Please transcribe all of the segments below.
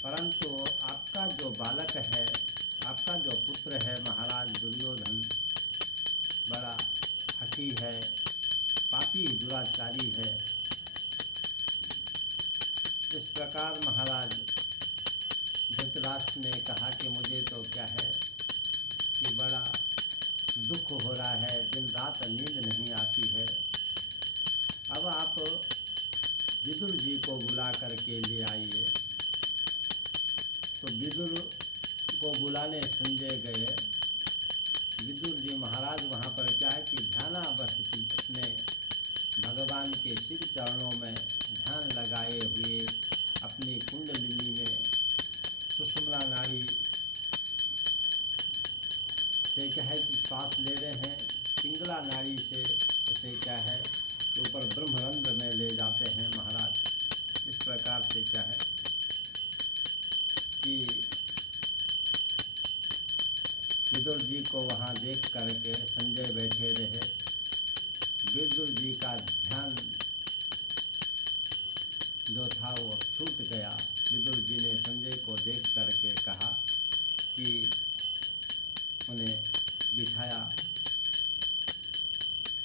परंतु आपका जो बालक है, आपका जो पुत्र है महाराज दुर्योधन, बड़ा हठी है, पापी दुराचारी है। इस प्रकार महाराज धृतराष्ट्र ने कहा कि मुझे तो क्या है कि बड़ा दुख हो रहा है, दिन रात नींद नहीं आती है। अब आप विदुर जी को बुला करके ले आइए। तो विदुर को बुलाने संजय गए। विदुर जी महाराज वहाँ पर क्या है कि ध्यानावस्थित अपने भगवान के शिव चरणों में ध्यान लगाए हुए अपनी कुंडलिनी में सुषुम्ना नाड़ी से क्या है कि श्वास ले रहे हैं, पिंगला नाड़ी से उसे क्या है कि ऊपर ब्रह्मरंध्र में ले जाते हैं महाराज। इस प्रकार से क्या है कि विदुर जी को वहाँ देख करके संजय बैठे रहे। विदुर जी का ध्यान जो था वो छूट गया। विदुर जी ने संजय को देख करके कहा कि उन्हें बिठाया।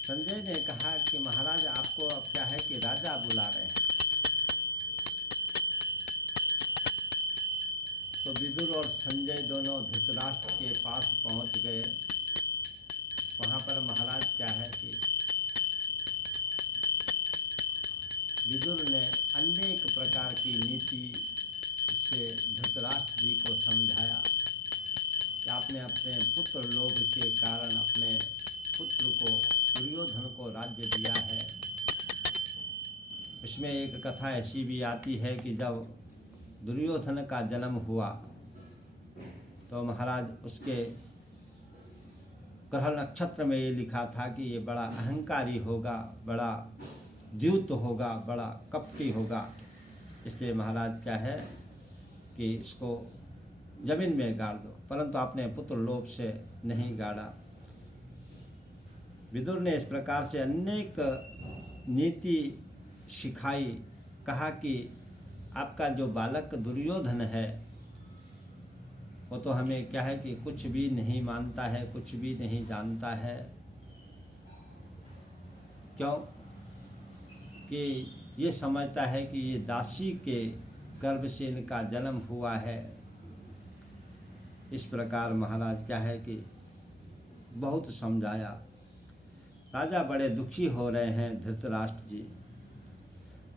संजय ने कहा कि महाराज आपको अब क्या है कि राजा बुला रहे हैं। तो विदुर और संजय दोनों धृतराष्ट्र के पास पहुंच गए। वहाँ पर महाराज क्या है कि विदुर ने अनेक प्रकार की नीति से धृतराष्ट्र जी को समझाया कि आपने अपने पुत्र लोभ के कारण अपने पुत्र को दुर्योधन को राज्य दिया है। इसमें एक कथा ऐसी भी आती है कि जब दुर्योधन का जन्म हुआ तो महाराज उसके ग्रह नक्षत्र में ये लिखा था कि ये बड़ा अहंकारी होगा, बड़ा द्यूत होगा, बड़ा कपटी होगा। इसलिए महाराज क्या है कि इसको जमीन में गाड़ दो, परंतु आपने पुत्र लोभ से नहीं गाड़ा। विदुर ने इस प्रकार से अनेक नीति सिखाई। कहा कि आपका जो बालक दुर्योधन है वो तो हमें क्या है कि कुछ भी नहीं मानता है, कुछ भी नहीं जानता है। क्यों कि ये समझता है कि ये दासी के गर्भ से इनका जन्म हुआ है। इस प्रकार महाराज क्या है कि बहुत समझाया। राजा बड़े दुखी हो रहे हैं धृतराष्ट्र जी।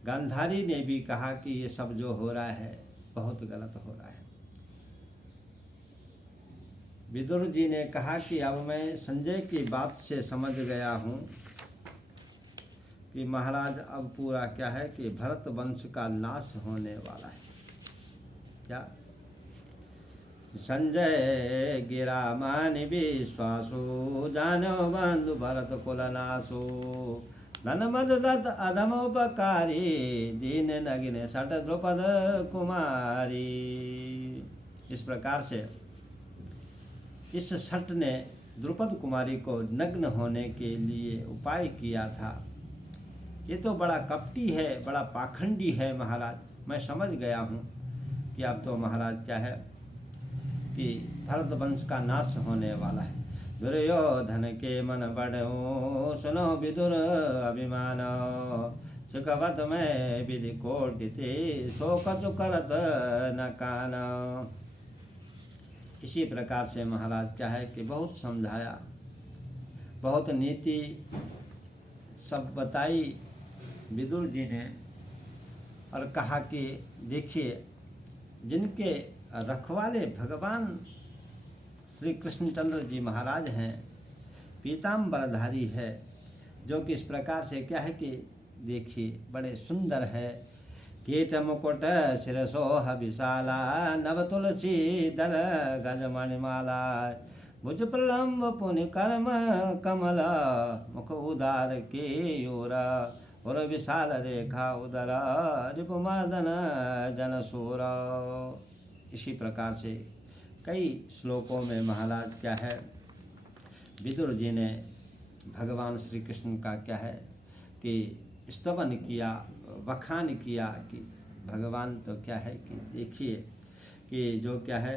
गांधारी ने भी कहा कि ये सब जो हो रहा है बहुत गलत हो रहा है। विदुर जी ने कहा कि अब मैं संजय की बात से समझ गया हूँ कि महाराज अब पूरा क्या है कि भरत वंश का नाश होने वाला है। क्या संजय गिरा मानि विश्वासो, जानो बंधु भरत कुल नाशो, धन मद दत्त अधमोपकारी, दीन नगिने सट द्रौपद कुमारी। इस प्रकार से इस सट ने द्रौपद कुमारी को नग्न होने के लिए उपाय किया था। ये तो बड़ा कपटी है, बड़ा पाखंडी है महाराज। मैं समझ गया हूँ कि अब तो महाराज क्या है कि भरत वंश का नाश होने वाला है। दुर्योधन के मन बढ़ो, सुनो विदुर अभिमान, सुखवत में विधि कोटिते, शोकत करत न कान। इसी प्रकार से महाराज क्या है कि बहुत समझाया, बहुत नीति सब बताई विदुर जी ने। और कहा कि देखिए जिनके रखवाले भगवान श्री कृष्णचंद्र जी महाराज हैं, पीताम्बरधारी है, जो कि इस प्रकार से क्या है कि देखिए बड़े सुंदर है। कीट मुकुट शिरसोह विशाला, नव तुलसी दल गजमणिमाला, भुज प्रलम्ब पुनि कर्म कमल, मुख उदार के योरा, और विशाल रेखा उदर, रिपुमर्दन जनसूर। इसी प्रकार से कई श्लोकों में महाराज क्या है विदुर जी ने भगवान श्री कृष्ण का क्या है कि स्तवन किया, बखान किया कि भगवान तो क्या है कि देखिए कि जो क्या है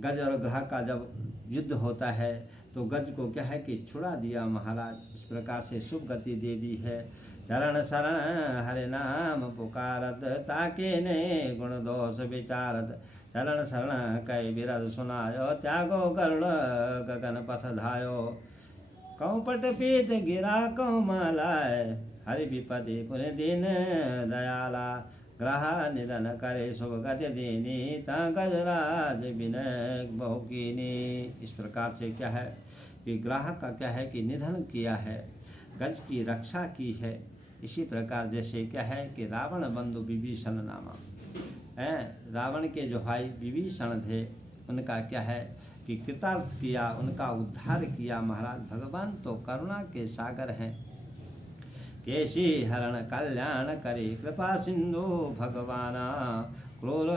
गज और ग्रह का जब युद्ध होता है तो गज को क्या है कि छुड़ा दिया महाराज, इस प्रकार से शुभ गति दे दी है। चरण शरण हरे नाम पुकारत, ताके ने गुण दोष विचारत, चरण शरण कई बिरद सुनायो, त्यागो गरुड़ गगन पथ धायो, कौ पट पीत गिरा कौ मालाय, हरि विपति पुनि दीन दयाला, ग्रह निधन करे शुभ गति दीनी, ता गजराज विनय बहु कीनी। इस प्रकार से क्या है कि ग्रह का क्या है कि निधन किया है, गज की रक्षा की है। इसी प्रकार जैसे क्या है कि रावण बंधु विभीषण नामा है, रावण के जो भाई विभीषण थे उनका क्या है कि कृतार्थ किया, उनका उद्धार किया महाराज। भगवान तो करुणा के सागर हैं। केशी हरण कल्याण करे कृपा सिंधु भगवाना, क्रूर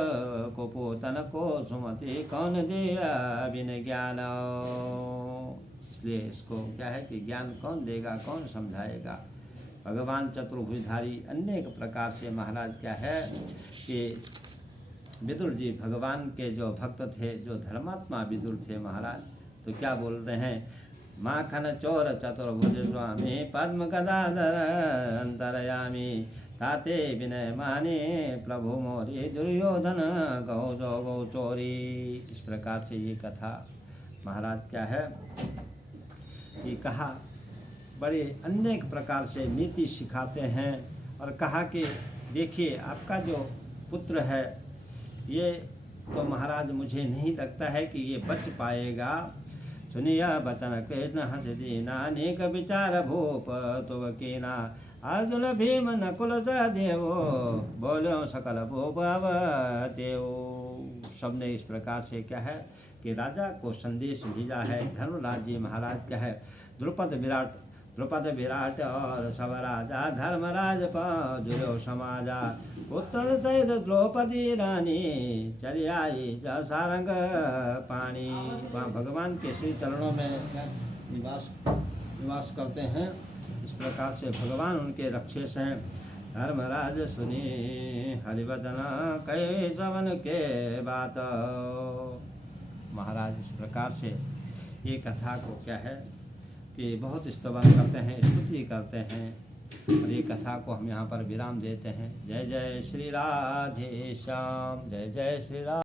कुपोतन को सुमति कौन दिया बिन ज्ञान। इसलिए इसको क्या है कि ज्ञान कौन देगा, कौन समझाएगा। भगवान चतुर्भुजधारी अनेक प्रकार से महाराज क्या है कि विदुर जी भगवान के जो भक्त थे, जो धर्मात्मा विदुर थे महाराज, तो क्या बोल रहे हैं, माखन चोर चतुर्भुज स्वामी पद्म गदाधर अंतरयामी, ताते विनय माने प्रभु मोरी दुर्योधन कहो जो वो चोरी। इस प्रकार से ये कथा महाराज क्या है कि कहा, बड़े अनेक प्रकार से नीति सिखाते हैं। और कहा कि देखिए आपका जो पुत्र है ये तो महाराज मुझे नहीं लगता है कि ये बच पाएगा। सुनिया बचन कृष्ण हंस दीना, अनेक विचार भूप तो कीना, अर्जुन भीम नकुल सहदेवो, बोलो सकल भूप देव। सबने इस प्रकार से क्या है कि राजा को संदेश भेजा है। धर्मराज जी महाराज क्या है द्रुपद विराट और सब राजा, धर्मराज जुड़ो समाजा, पुत्र सहित द्रौपदी रानी, चली आई सारंग पानी। वहाँ भगवान के श्री चरणों में निवास करते हैं। इस प्रकार से भगवान उनके रक्षक हैं। धर्मराज सुनी हरिवदन कई सवन के बात। महाराज इस प्रकार से ये कथा को क्या है कि बहुत स्तवन करते हैं, स्तुति करते हैं। और ये कथा को हम यहाँ पर विराम देते हैं। जय जय श्री राधे श्याम, जय जय श्री राम।